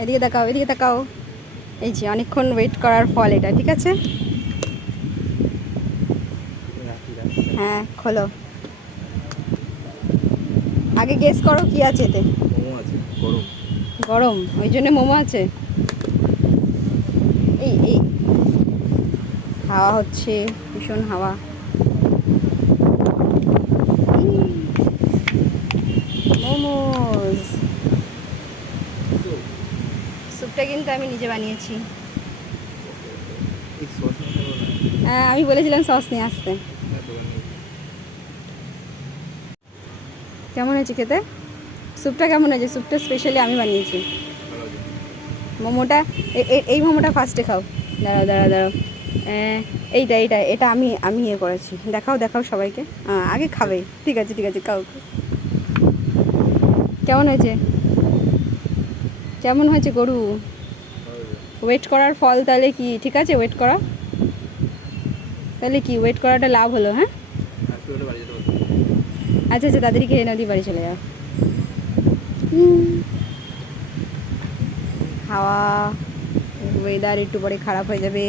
এদিকে দেখাও এদিকে তাকাও। এই যে অনেকক্ষণ ওয়েট করার ফল এটা ঠিক আছে? হ্যাঁ খোলো। আগে গেস করো কি আছে এতে। মোমো আছে গরম। গরম ওই জন্য মোমো আছে? এই এই। হাওয়া হচ্ছে ভীষণ হাওয়া। মোমোজ স্যুপটা কিন্তু আমি নিজে বানিয়েছি। হ্যাঁ আমি বলেছিলাম সস নিয়ে আসতে। কেমন হয়েছে খেতে? স্যুপটা কেমন হয়েছে? স্যুপটা স্পেশালি আমি বানিয়েছি। মোমোটা এই মোমোটা ফার্স্টে খাও। দাঁড়াও দাঁড়াও দাঁড়াও। এইটা এইটা এটা আমি আমি ইয়ে করেছি। দেখাও দেখাও সবাইকে। আগে খাবে। ঠিক আছে ঠিক আছে খাও। কেমন হয়েছে? কেমন হয়েছে গরু। ওয়েট করার ফল তাহলে কি? ঠিক আছে ওয়েট করা। তাহলে কি? ওয়েট করাটা লাভ হলো হ্যাঁ? আচ্ছা আচ্ছা তাড়াতাড়ি খেয়ে নদী বাড়ি চলে যাও। হাওয়া ওয়েদার একটু পরে খারাপ হয়ে যাবে।